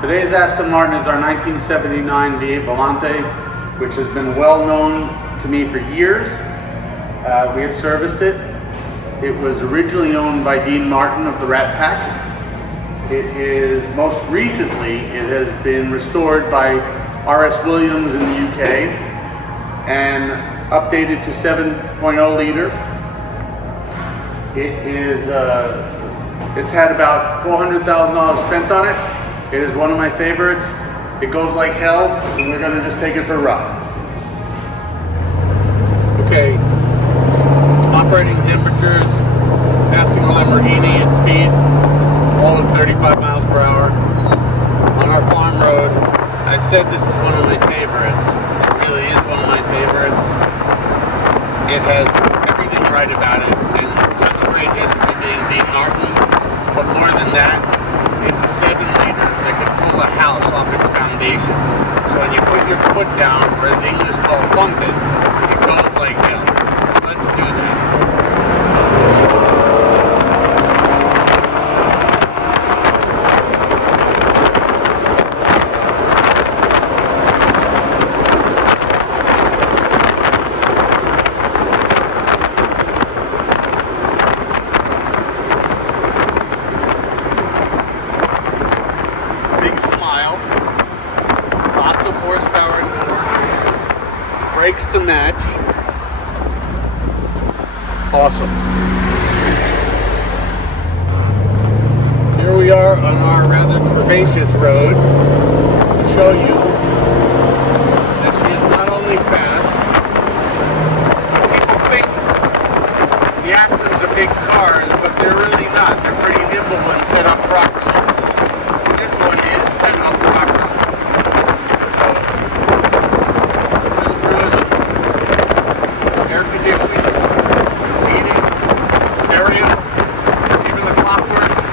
Today's Aston Martin is our 1979 V8 Volante, which has been well known to me for years. We have serviced it. It was originally owned by Dean Martin of the Rat Pack. It is most recently, it has been restored by R.S. Williams in the UK and updated to 7.0 liter. It's had about $400,000 spent on it. It is one of my favorites. It goes like hell, and we're gonna just take it for a ride. Okay, operating temperatures, passing a Lamborghini at speed, all of 35 miles per hour on our farm road. I've said this is one of my favorites. It really is one of my favorites. It has everything right about it, and such a great history being Dean Martin. But more than that, it's a 7-liter that can pull a house off its foundation. So when you put your foot down, or as the English call funk it goes like hell. So let's do that. Lots of horsepower and torque, brakes to match. Awesome. Here we are on our rather curvaceous road to show you that she is not only fast, people think the Astons are big cars, but they're really not. They're pretty nimble when set up properly. This one is set up properly. Air conditioning, heating, stereo, even the clock works.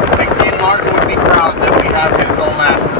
I think Dean Martin would be proud that we have his all Aston.